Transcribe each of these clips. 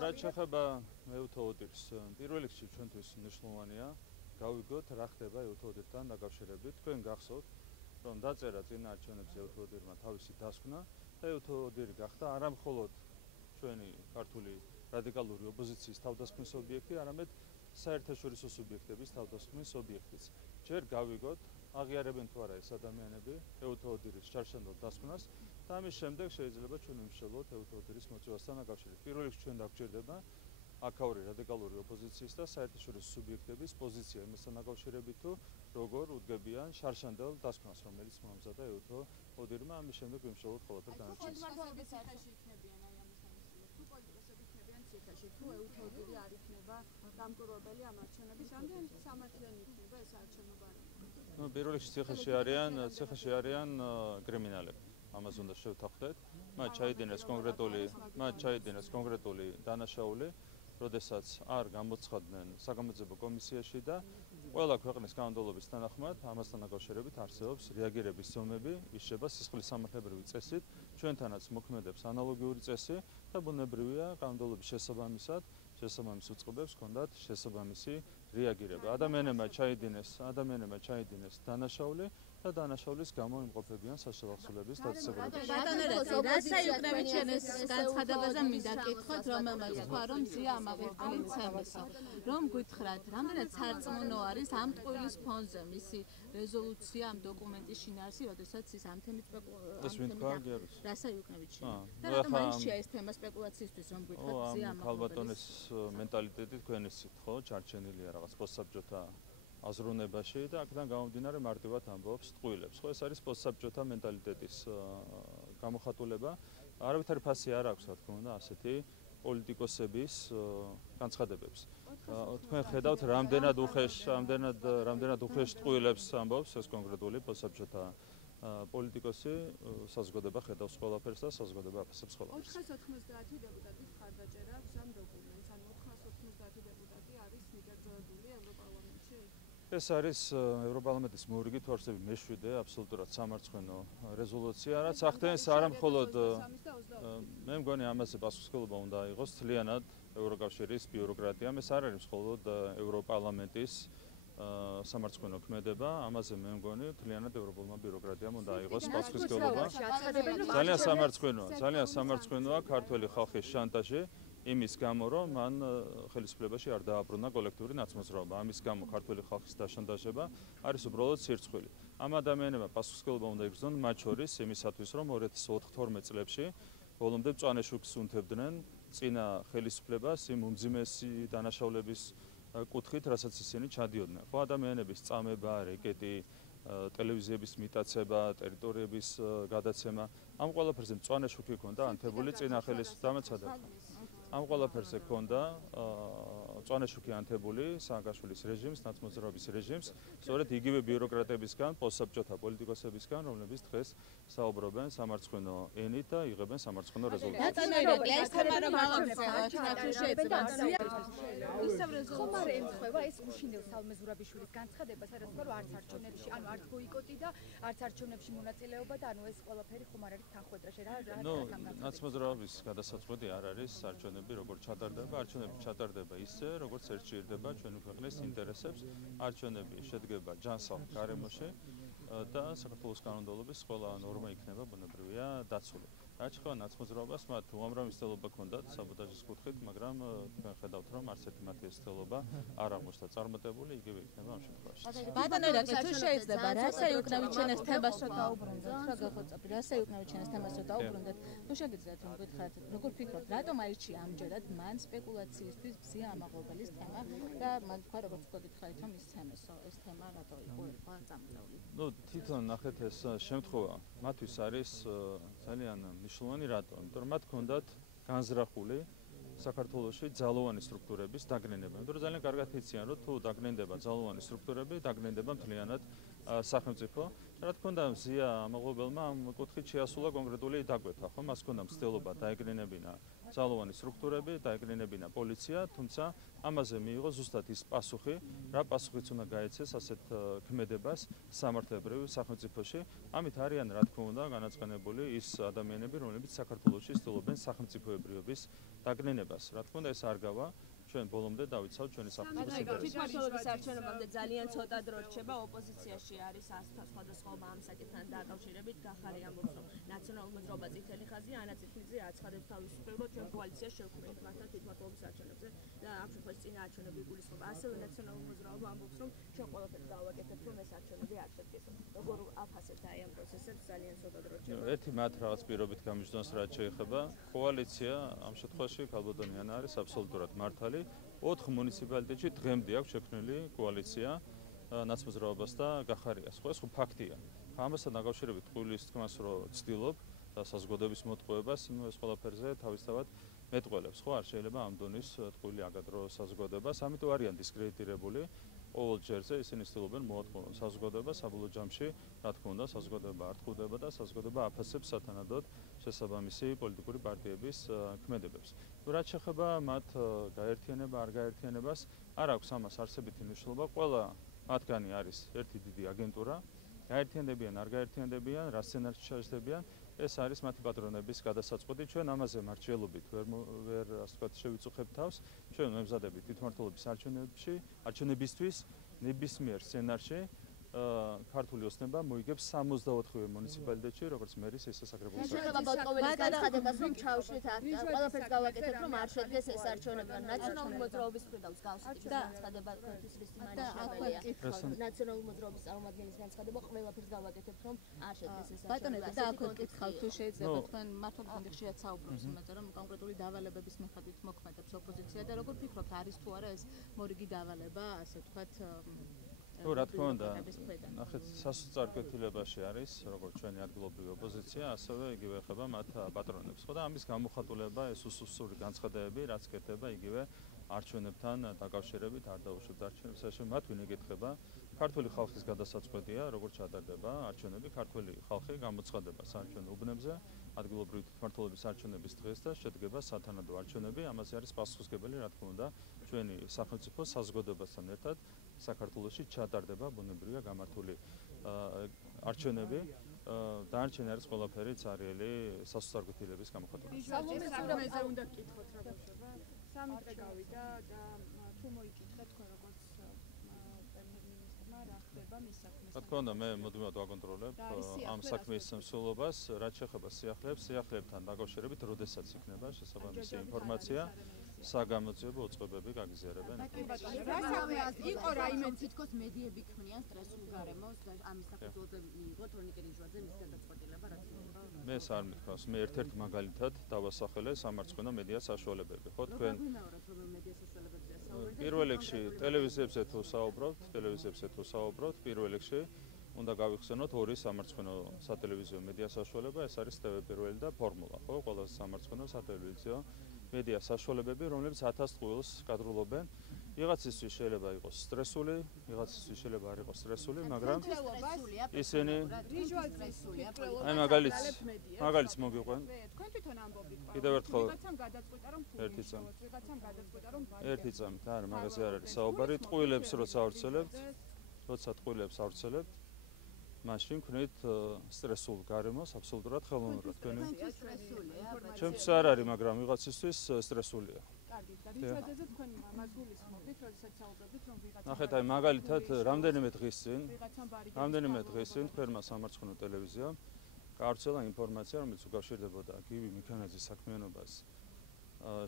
რაც შეეხება ეუთოოდირს, პირველ რიგში ჩვენთვის მნიშვნელოვანია გავიგოთ რა ხდება ეუთოოდირთან დაკავშირებით. თქვენ გახსოვთ, რომ დაწერა წინა არჩევნებზე ეუთოოდირმა თავისი დასკვნა და ეუთოოდირი გახდა არა მხოლოდ ჩვენი ქართული რადიკალური ოპოზიციის თავდასხმის ობიექტი, არამედ საერთაშორისო სუბიექტების თავდასხმის ობიექტიც. ჯერ გავიგოთ, აღიარებენ თუ არა ეს ადამიანები ეუთოოდირის შარშანდელ დასკვნას და ამის შემდეგ შეიძლება ჩვენ ვიმსჯელოთ ეუთოოდირის მოწვევასთან დაკავშირებით. პირველ რიგში ჩვენ დაგვჭირდება აქაური რადიკალური ოპოზიციის და საერთაშორისო სუბიექტების პოზიცია იმასთან დაკავშირებით, თუ როგორ უდგებიან შარშანდელ დასკვნას, რომელიც მოამზადა ეუთოოდირმა, ამის შემდეგ ვიმსჯელოთ ყველაფერ დანარჩენს. თუ ეუთოოდირი არ იქნება დამკვირვებელი ამ არჩევნების, რამდენი სამართლიანი იქნება ეს არჩევნები? პირველ რიგში ციხეში არიან კრიმინალები. ამას უნდა შევთანხმდეთ. მათ ჩაიდინეს კონკრეტული დანაშაული, როდესაც არ გამოცხადდნენ საგამოძიებო კომისიაში და ყველა ქვეყნის კანონმდებლობის თანახმად ამასთან დაკავშირებით არსებობს რეაგირების ზომები, ისება სისხლის სამართლებრივი წესით, ჩვენთანაც მოქმედებს ანალოგიური წესი და ბუნებრივია კანონმდებლობის შესაბამის უწყობებს ჰქონდათ შესაბამისი რეაგირება. ადამიანებმა ჩაიდინეს დანაშაული და დანაშაულის გამო იმყოფებიან საშუალო სტატუსებად. რასა იუკნევიჩენის განცხადებაზე მინდა გითხოთ, რომელმაც თქვა, რომ ზია ამაღლებელი ცემესო, რომ გითხრათ, რამდენად სარწმუნო არის ამ ტყუილის ფონზე მისი რეზოლუცია ამ დოკუმენტის შინაარსი, როდესაც ის ამ თემით რასა იუკნევიჩენი. და რატომ აიშია ეს თემა სპეკულაციისთვის, რომ გითხრათ ზია ამაღლებელის? ქალბატონის მენტალიტეტი თქვენ ისეთ ხო ჩარჩენილია რაღაც პოსტსაბჭოთა აზროვნებაში და აქედან გამომდინარე მარტივად ამბობს ტყუილებს. ხო, ეს არის პოსტსაბჭოთა მენტალიტეტის გამოხატულება. არავითარი ფასი არ აქვს, რა თქმა უნდა, ასეთი პოლიტიკოსების განცხადებებს. თქვენ ხედავთ, რამდენად უხეშ ტყუილებს ამბობს ეს კონკრეტული პოსტსაბჭოთა პოლიტიკოსი, საზოგადოება ხედავს ყველაფერს და საზოგადოება აფასებს ყველაფერს. 490 დეპუტატის მხარდაჭერა აქვს ამ დოკუმენტს, ან 490 დეპუტატი არის მიგრძელებული ევროპარლამენტში? ეს არის ევროპარლამენტის მორიგი თუ არსები მე-7 აბსოლუტურად სამარცხვინო რეზოლუცია, რაც ახდენს არა მხოლოდ მე მგონი ამაზე პასუხისმგებლობა უნდა აიღოს თლიანად ევროკავშირის ბიუროკრატიამ, ეს არ არის მხოლოდ ევროპარლამენტის სამარცხვინო ქმედება, ამაზე მე მგონი თლიანად ევროპულმა ბიუროკრატიამ უნდა აიღოს პასუხისმგებლობა. ძალიან სამარცხვინოა ქართველი ხალხის შანტაჟი იმის გამო, რომ მან ხელისუფლებაში არ დააბრუნა კოლექტიური ნაცმოძრაობა. ამის გამო ქართველი ხალხის დაშანტაჟება არის უბრალოდ სირცხვილი. ამ ადამიანებმა პასუხისმგებლობა უნდა იგრძნონ, მათ შორის იმისათვის, რომ 2012 წლებში ბოლომდე მწვანე შუქს უნთებდნენ წინა ხელისუფლებას იმ უმძიმესი დანაშაულების კუთხით, რასაც ისინი ჩადიოდნენ. ხო, ადამიანების წამება, რეკეტი, ტელევიზიების მიტაცება, ტერიტორიების გადაცემა, ამ ყველაფერზე მწვანე შუქი ჰქონდა ანთებული წინა ხელისუფლებამ. ამ ყველაფერზე ჰქონდა მწვანე შუქი ანთებული სააკაშვილის რეჟიმს, ნაცმოძრაობის რეჟიმს, სწორედ იგივე ბიუროკრატებისგან, პოსტსაბჭოთა პოლიტიკოსებისგან, რომლებიც დღეს საუბრობენ სამარცხვინო ენით და იღებენ სამარცხვინო რეზოლუციას. ხომ არ ემთხვევა ეს უშინელ სალმეზურაბიშვილის განცხადება, სადაც თქვა, რომ არც არჩევნებში, ანუ არც ბოიკოტი და არც არჩევნებში მონაწილეობა და ანუ ეს ყველაფერი ხომ არ არის თანხმედრაში რა? ნაცმოძრაობის გადასაწყვეტი არ არის არჩევნები როგორ ჩატარდება, არჩევნები ჩატარდება ისე, როგორც ერჩიირდება ჩვენი ქვეყნის ინტერესებს. არჩევნები შედგება ჯანსაღ გარემოში და საქართველოს კანონმდებლობის ყველა ნორმა იქნება ბუნებრივია დაცული. რაც შეეხება ნაცმოძრაობას, მათ უამრავი მცდელობა ჰქონდათ საბოტაჟის კუთხით, მაგრამ თქვენ ხედავთ, რომ არც ერთი მათი ეს მცდელობა არ აღმოჩნდა წარმატებული, იგივე იქნება ამ შემთხვევაში. ბატონო, თუ შეიძლება, რასა იუკნევიჩენის თემას რო დაუბრუნდეთ, რა გახოცებთ, რასა იუკნევიჩენის თემას რო დაუბრუნდეთ, თუ შეგიძლიათ რომ გითხრათ, როგორ ფიქრობთ, რატომ აირჩია ამჯერად მან სპეკულაციისთვის ზია ამაღლებელის თემა და მან თქვა, როგორც თქვა გითხარით, რომ ის თემასო, ეს თემა რატო იყო ერთხელ წამოწეული? თვითონ ნახეთ ეს შემთხვევა მათთვის არის ძალიან მნიშვნელოვანი რატო? იმიტომ რომ მათ ჰქონდათ განზრახული საქართველოში ძალოვანი სტრუქტურების დაგნენება. იმიტომ რომ ძალიან კარგად იციან, რომ თუ დაგნენდება ძალოვანი სტრუქტურები, დაგნენდება მთლიანად სახელმწიფო. რა თქმა უნდა, მზია ამაღლებელმა ამ კუთხით შეასრულა კონკრეტული დაკვეთა, ხო? მას ჰქონდა მცდელობა დაეგრინებინა ძალოვანი სტრუქტურები, დაეგრინებინა პოლიცია, თუმცა ამაზე მიიღო ზუსტად ის პასუხი, რა პასუხიც უნდა გაეცეს ასეთ ქმედებას სამართლებრივ სახელმწიფოში. ამით არიან, რა თქმა უნდა, განაცხადებული ის ადამიანები, რომლებიც საქართველოში ცდილობენ სახელმწიფოებრიობის დაგრინებას. რა თქმა უნდა, ეს არ გავა. ჩვენ ბოლომდე დავიცავთ ჩვენი სახელმწიფოს ინტერესებს. თვითმმართველობის არჩევნებამდე ძალიან ცოტა დრო რჩება, ოპოზიციაში არის სხვადასხვა ამ საკითხთან დაკავშირებით. გახარი ამბობს, რომ ნაციონალურ მოძრაობა წითელი ხაზი, ანა წითლიძე აცხადებს თავისუფლად, რომ ჩვენ კოალიციაში შევქმნით მართლა თვითმმართველობის არჩევნებზე და ამ შემთხვევაში წინა არჩევნები იგულისხმება. ასევე ნაციონალურ მოძრაობა ამბობს, რომ ჩვენ ყველაფერს გავაკეთებთ, რომ ეს არჩევნები არ შედგეს. როგორ აფასებთ აი ამ პროცესებს, ძალიან ცოტა დრო რჩება. ერთი მათ რაღაც პირობით გამიჯდოს, რაც შეეხება კოალიცია, ამ შემთხვევაში ქალბატონი ანა არის აბსოლუტურად მართალი. 4 მუნიციპალიტეტში დღემდე აქვს შექმნილი კოალიცია ნაცმოძრაობას და გახარიას. ხო, ეს ხო ფაქტია. ამასთან დაკავშირებით ყულის თქმას, რომ ცდილობ და საზოგადოების მოტყუებას, ეს ყველაფერზე თავისთავად მეტყველებს. ხო, არ შეიძლება ამ დონის ყული აგადრო საზოგადოებას, ამიტომ არიან დისკრედიტირებული. ყოველ ჯერზე ისინი ცდილობენ მოატყუონ საზოგადოებას, საბოლოო ჯამში, რა თქმა უნდა, საზოგადოება არ ტყუდება და საზოგადოება აფასებს სათანადოდ შესაბამისი პოლიტიკური პარტიების ქმედებებს. რაც შეეხება მათ გაერთიანება, არ გაერთიანებას, არ აქვს ამას არსებითი მნიშვნელობა. ყველა მათგანი არის ერთი დიდი აგენტურა. გაერთიანდებიან, არ გაერთიანდებიან, რა სცენარში ჩაერთებიან, ეს არის მათი პატრონების გადასაწყვეტი. ჩვენ ამაზე მარჩიელობით ვერ ასე ვთქვათ შევიწუხებთ თავს. ჩვენ ვემზადებით თვითმმართველობის არჩევნებისთვის ნებისმიერ სცენარში ქართული ოცნება მოიგებს 64-ვე მუნიციპალიტეტში, როგორც მერის ისე საკრებულოს. შეიძლება ბოტკოველის განცხადებას, რომ ჩავშლით ყველაფერს გავაკეთებთ, რომ არ შედგეს ეს არჩევნები. ნაციონალური მოძრაობის მხრიდან მსგავსი ტიპის განცხადება ქართლის რესტიმანიშებელია. ნაციონალური მოძრაობის წარმომადგენლის განცხადება ყველაფერს გავაკეთებთ, რომ არ შედგეს ეს არჩევნები. ბატონო, და აქ კითხავ თუ შეიძლება თქვენ მართლა ხშირად საუბრობს იმაზე, რომ კონკრეტული დავალებების მიხედვით მოქმედებს ოპოზიცია და როგორ ფიქრობთ, არის თუ არა ეს მორიგი დავალება, ასე ვთქვათ, თუ რა თქმა უნდა, ნახეთ, სასწორკვეთილებაში არის, როგორც ჩვენი ადგილობრივი ოპოზიცია, ასევე იგივე ეხება მათ პატრონებს. ხო და ამის გამოხატულება ეს უსუსური განცხადებები, რაც კეთდება იგივე არჩევნებთან დაკავშირებით, არ დაუშვებთ არჩევნებს, ასე მათ ვინ ეკითხება. ქართული ხალხის გადასაწყვეტია, როგორც ჩატარდება არჩევნები, ქართული ხალხი გამოცხადება საარჩევნო უბნებზე, ადგილობრივი თვითმმართველობის არჩევნების დღეს და შედგება სათანადო არჩევნები, ამაზე არის პასუხისმგებელი, რა თქმა უნდა, ჩვენი სახელმწიფო საზოგადოებასთან ერთად საქართველოში ჩატარდება ბუნებრივია გამართული არჩევნები. დანარჩენი არის ყველაფერი цаრიელი სასწორკვეთილების გამოხატულება. სამომეზე უნდა გკითხოთ რა ბავშვობა. 3 დღე გავიდა და თუ მოიკითხეთ თქვენ როგორც პრემიერ-მინისტრმა რა ხდება მის საქმესთან. რა თქმა უნდა, მე მუდმივად ვაკონტროლებ ამ საქმის მსვლელობას, რაც შეეხება სიახლეებთან დაკავშირებით, როდესაც იქნება შესაბამისი ინფორმაცია. საგამოძიებო უწყებები გაგიზიარებენ. იყო რაიმე თითქოს მედიები ქმნიან სტრესულ გარემოს და ამის საფუძველზე მიიღო თორნიკე ლიჟვაძე მის გადაწყვეტილება, რაც მიიღო. მე არ მითხრავს, მე ერთ-ერთ მაგალითად დავასახელე სამარცხვინო მედია საშუალებები. ხო, თქვენ პირველ რიგში ტელევიზიებზე თუ საუბრობთ, პირველ რიგში უნდა გავიხსენოთ ორი სამარცხვინო სატელევიზიო მედია საშუალება, ეს არის TV პირველი და ფორმულა, ხო, ყველაზე სამარცხვინო სატელევიზიო მედია საშუალებები, რომლებიც 1000 წყვილს კადრულობენ. ვიღაცისთვის შეიძლება იყოს სტრესული, ვიღაცისთვის შეიძლება არ იყოს სტრესული, მაგრამ ისინი აი მაგალითს მოგიყვენ. თქვენ თვითონ ამბობთ, კიდევ ერთხელ ვიღაცამ გადაწყვეტა რომ ვიღაცამ გადაწყვეტა რომ ერთი წამით, არა, მაგაზე არ არის საუბარი. ტყუილებს როცა ავრცელებთ, მაშინ ვქნით სტრესულ გარემოს აბსოლუტურად ხელოვნურად. ჩვენთვის არ არის, მაგრამ ვიღაცისთვის სტრესულია. კარგი, და ლიჟვაძეზე თქვენ მას გულისხმობთ, როდესაც საუბრობთ, რომ ვიღაცა ნახეთ, აი მაგალითად, რამდენიმე დღის წინ თქვენმა სამარცხვინო ტელევიზიამ გაავრცელა ინფორმაცია, რომელიც უკავშირდებოდა გივი მიქანაძის საქმიანობას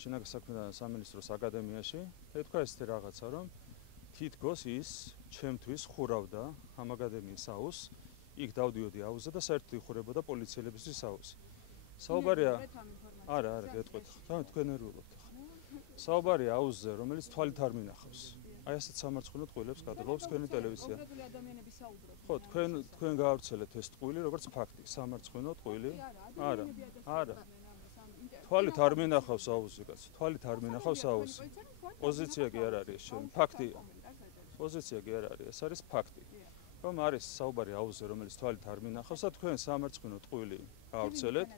შინაგან საქმეთა სამინისტროს აკადემიაში და თქვა ესეთი რაღაცა, რომ თითქოს ის ჩემთვის ხურავდა ამ აკადემიის აუზს, იქ დავდიოდი აუზზე და საერთოდ იხურებოდა პოლიციელებისთვის აუზს. საუბარია არა, გეტყვით, თქვენ ნერვიულობთ. საუბარია აუზზე, რომელიც თვალით არ მინახავს. აი ასეთ სამარცხვინო ტყუილებს გადაღობს თქვენი ტელევიზია. კონკრეტული ადამიანები საუბრობენ. ხო, თქვენ გაავრცელეთ ეს ტყუილი როგორც ფაქტი, სამარცხვინო ტყუილი. არა. თვალით არ მინახავს აუზი, კაცო. თვალით არ მინახავს აუზი. პოზიცია კი არ არის ეს შენ, ფაქტია. პოზიცია კი არ არის, ეს არის ფაქტი. რომ არის საუბარი აუზზე, რომელიც თვალით არ მინახავს და თქვენ სამარცხვინო ტყუილი გაავრცელეთ.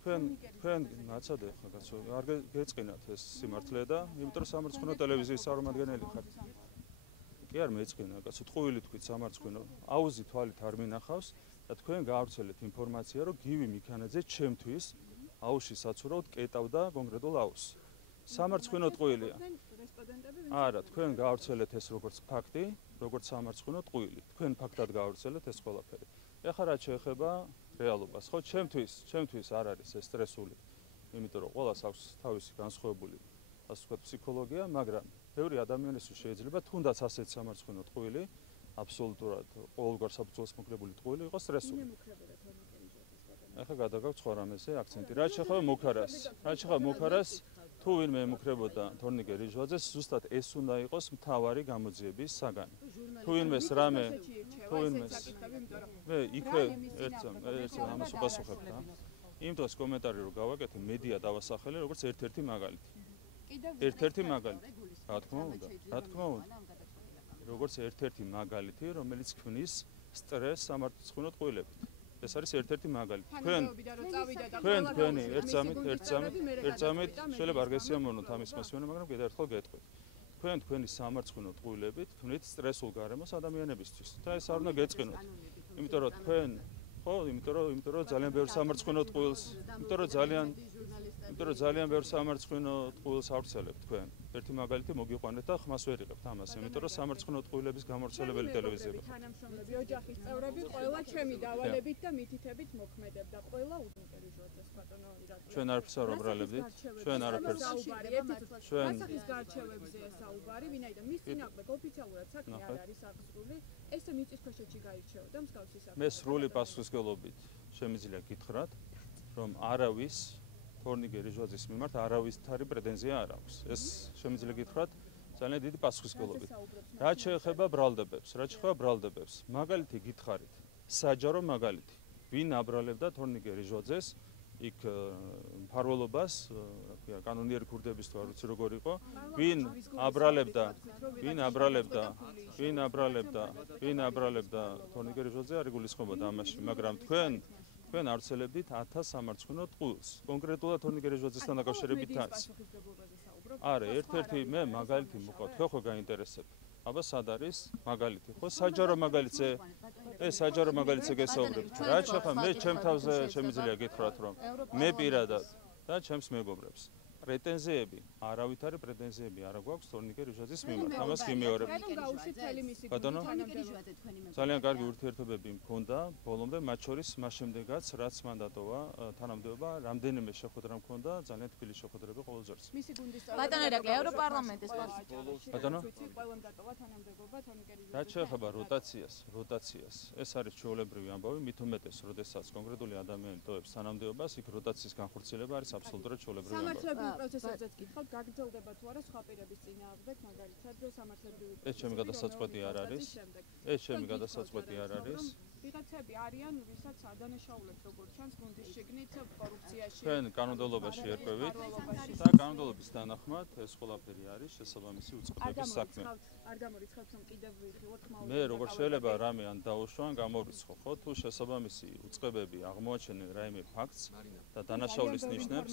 თქვენ ნაცადე ხა კაცო, არ გეწყინათ ეს სიმართლე და იმიტომ რომ სამარცხვინო ტელევიზიის წარმომადგენელი ხართ. კი არ მეწყინა კაცო, ტყუილი თქვით სამარცხვინო, აუზი თვალით არ მინახავს და თქვენ გაავრცელეთ ინფორმაცია, რომ გივი მიქანაძე ჩემთვის აუზში საცურაოდ კეტავდა კონკრეტულ აუზს. სამარცხვინო ტყუილია. არა, თქვენ გაავრცელეთ ეს როგორც ფაქტი, როგორც სამარცხვინო ტყუილი. თქვენ ფაქტად გაავრცელეთ ეს ყველაფერი. ეხლა რაც შეეხება რეალობას, ხო, ჩემთვის არ არის ეს სტრესული, იმიტომ რომ ყველას აქვს თავისი განსხვავებული, ასე ვთქვათ, ფსიქოლოგია, მაგრამ ბევრი ადამიანისთვის შეიძლება თუნდაც ასეთ სამარცხვინო ტყუილი, აბსოლუტურად ყოველგვარ საფუძველს მოკრებული ტყუილი იყოს სტრესული. ეხლა გადაგაქვს სხვა რამეზე აქცენტი. რაც შეეხება მუქარას, თუ ვინმე ემუქრებოდა თორნიკე რიჟვაძეს, ზუსტად ეს უნდა იყოს მთავარი გამოძიების საგანი. თუ ვინმეს მე იქვე ერთ ამას უპასუხებ და იმ დროს კომენტარი რო გავაკეთე, მედია დავასახელე როგორც ერთ-ერთი მაგალითი. ერთ-ერთი მაგალითი. რა თქმა უნდა. როგორც ერთ-ერთი მაგალითი, რომელიც ქმნის სტრესს სამარცხვინო ტყუილებით. ეს არის ერთ-ერთი მაგალითი. თქვენი ერთ შეიძლება არ გესიამოვნოთ ამის მოსმენა, მაგრამ კიდევ ერთხელ გეტყვით. თქვენი სამარცხვინო ტყუილებით ქმნით სტრესულ გარემოს ადამიანებისთვის. და ეს არ უნდა გეწყინოთ. იმიტომ რომ ძალიან ბევრ სამარცხვინო ტყუილს, ძალიან ბევრ სამარცხვინო ტყუილს ავრცელებთ თქვენ. ერთი მაგალითი მოგიყვანეთ და ხმას ვერ იღებთ ამას, იმიტომ რომ სამარცხვინო ტყუილების გამავრცელებელი ტელევიზია. თანამშრომლები, ოჯახის წევრები, ყველა ჩემი დავალებით და მითითებით მოქმედებდა. ყველა უდმურტელიჟოძეს ბატონო ირაკლი. ჩვენ არაფერს არ ვაბრალებდით. ჩვენ არაფერს. ჩვენ ასახის გარჩევებზეა საუბარი, ვინაიდან მის წინააღმდეგ ოფიციალურად საქმე არ არის აღსრული. ესე მიწისქვეშეთში გაირჩეოდა მსგავსი საქმე. მე სრული პასუხისმგებლობით შემიძლია გითხრათ, რომ არავის თორნიკე რიჟვაძის მიმართ არავისთარი პრეტენზია არ აქვს. ეს შემიძლია გითხრათ ძალიან დიდი პასუხისმგებლობით. რაც შეეხება ბრალდებებს, მაგალითი გითხარით, საჯარო მაგალითი. ვინ აბრალებდა თორნიკე რიჟვაძეს იქ მფარველობას, რა ქვია, კანონიერი ქურდების თუ არ ვიცი როგორ იყო, ვინ აბრალებდა თორნიკე რიჟვაძე არ იგულისხმებოდა ამაში, მაგრამ თქვენ ავრცელებდით 1000 სამარცხვინო ტყუილს. კონკრეტულად თორნიკე რიჟვაძესთან დაკავშირებით არის. არა, ერთ-ერთი მე მაგალითი მოყავთ, ხო გაინტერესებთ. აბა სად არის მაგალითი? ხო საჯარო მაგალითზე გესაუბრებთ. რაც შეეხება მე ჩემ თავზე შემიძლია გითხრათ, რომ მე პირადად და ჩემს მეგობრებს არავითარი პრეტენზიები არ გვაქვს თორნიკე რიჟვაძის მიმართ. ამას გიმეორებ. ბატონო, ძალიან კარგი ურთიერთობები მქონდა ბოლომდე, მათ შორის მას შემდეგაც, რაც მან დატოვა თანამდებობა, რამდენიმე შეხვედრა მქონდა, ძალიან თბილი შეხვედრები ყოველ ჯერს. ბატონო ირაკლი, ევროპარლამენტის ბატონო, რაც შეეხება როტაციას, ეს არის ჩვეულებრივი ამბავი, მით უმეტეს, როდესაც კონკრეტული ადამიანი ტოვებს თანამდებობას, იქ როტაციის განხორციელება არის აბსოლუტურად ჩვეულებრივი ამბავი. პროცესებზეც გითხავთ, გაგრძელდება თუ არა სხვა პირების წინააღმდეგ, მაგალითად, რომ სამართლებრივი ეს ჩემი გადასაწყვეტი არ არის. ვიღაცები არიან, ვისაც ადანაშაულებს როგორც ჩანს გუნდის შიგნით კორუფციაში. ჩვენ კანონმდებლობაში ერკვევით და კანონმდებლობის თანახმად ეს ყველაფერი არის შესაბამისი უწყებების საქმე. არ გამორიცხავთ, რომ კიდევ ვიხილოთ ხმაურები. მე როგორ შეიძლება რამე ან დაუშვა ან გამორიცხო, ხო? თუ შესაბამისი უწყებები აღმოაჩენენ რაიმე ფაქტს და დანაშაულის ნიშნებს,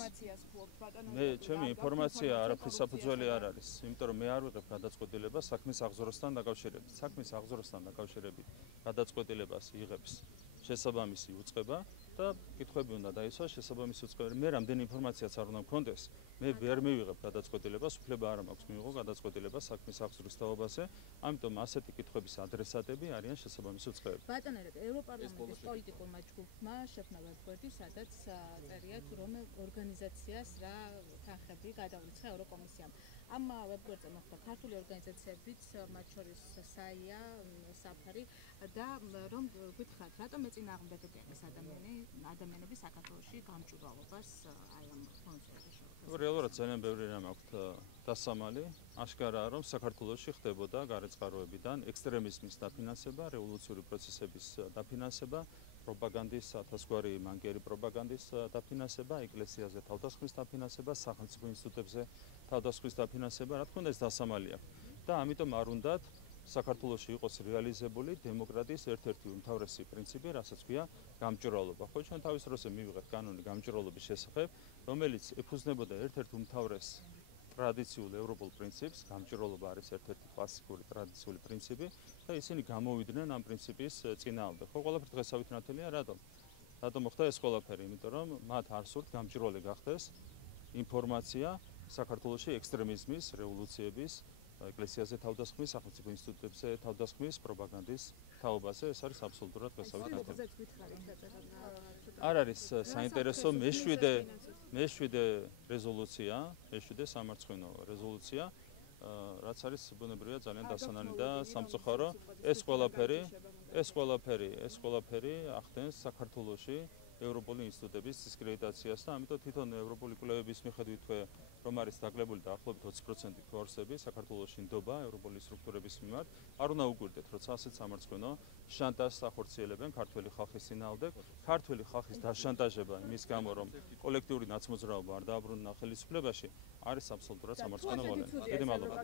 ჩემი ინფორმაცია არაფრის საფუძველი არ არის, იმიტომ რომ მე არ ვიღებ გადაწყვეტილებას საქმის აღზრდასთან დაკავშირებით. საქმის აღზრდასთან დაკავშირებით გადაწყვეტილებას იღებს შესაბამისი უწყება და კითხვები უნდა დაისვას შესაბამისი უწყება. მე რამდენი ინფორმაციაც არ უნდა მქონდეს, მე ვერ მივიღებ გადაწყვეტილებას, უფლება არ მაქვს მივიღო გადაწყვეტილებას საქმის აღზრდის თაობაზე, ამიტომ ასეთი კითხვების ადრესატები არიან შესაბამისი უწყებები. ბატონო, ევროპარლამენტის პოლიტიკურმა ჯგუფმა შექმნა ვებგვერდი, სადაც წერია თუ რომ ორგანიზაციას რა თანხები გადაუცხა ევროკომისიამ. ამ ვებგვერდზე მოხდა ქართული ორგანიზაციებიც, მათ შორის საია, საფარი და რომ გითხრათ, რატომ ეწინააღმდეგებიან ეს ადამიანები საქართველოში გამჭვირვალობას აი ამ ფონდზე? რეალურად ძალიან ბევრი რამ აქვთ დასამალი. აშკარაა, რომ საქართველოში ხდებოდა გარეწყაროებიდან ექსტრემიზმის დაფინანსება, რევოლუციური პროცესების დაფინანსება, პროპაგანდის ათასგვარი მანგერი პროპაგანდის დაფინანსება, ეკლესიაზე თავდასხმის დაფინანსება, სახელმწიფო ინსტიტუტებზე თავდასხმის დაფინანსება, რა თქმა უნდა ეს დასამალი აქვს. და ამიტომ არ უნდათ საქართველოში იყოს რეალიზებული დემოკრატიის ერთ-ერთი უმთავრესი პრინციპი, რასაც ქვია გამჭვირვალობა. ხო, ჩვენ თავის დროზე მივიღეთ კანონი გამჭვირვალობის შესახებ, რომელიც ეფუძნებოდა ერთ-ერთ უმთავრეს ტრადიციულ ევროპულ პრინციპს, გამჭვირვალობა არის ერთ-ერთი კლასიკური ტრადიციული პრინციპი და ისინი გამოვიდნენ ამ პრინციპის წინააღმდეგ. ხო, ყველაფერი დღესავით ნათელია, რატომ? რატომ მოხდა ეს ყველაფერი? იმიტომ რომ მათ არ სურთ გამჭვირვალე გახდეს ინფორმაცია საქართველოში ექსტრემიზმის, რევოლუციების, ეკლესიაზე თავდასხმის, სახელმწიფო ინსტიტუტებზე თავდასხმის, პროპაგანდის თაობაზე. ეს არის აბსოლუტურად დღესავით ნათელი. არ არის საინტერესო მე-7 რეზოლუცია, მე-7 სამარცხვინო რეზოლუცია, რაც არის ბუნებრივია ძალიან დასანანი და სამწუხარო. ეს ყველაფერი ახდენს საქართველოში ევროპული ინსტიტუტების დისკრედიტაციას და ამიტომ თვითონ ევროპული კვლევების მიხედვით რომ არის დაკლებული დაახლოებით 20% ქორსები საქართველოში ნდობა ევროპული სტრუქტურების მიმართ, არ უნდა უგვირდეთ, როცა ასეთ სამარცხვინო შანტაჟს ახორციელებენ ქართველი ხალხის წინააღმდეგ. ქართველი ხალხის დაშანტაჟება იმის გამო, რომ კოლექტიური ნაცმოძრაობა არ დააბრუნა ხელისუფლებაში, არის აბსოლუტურად სამარცხვინო მოვლენა. დიდი მადლობა.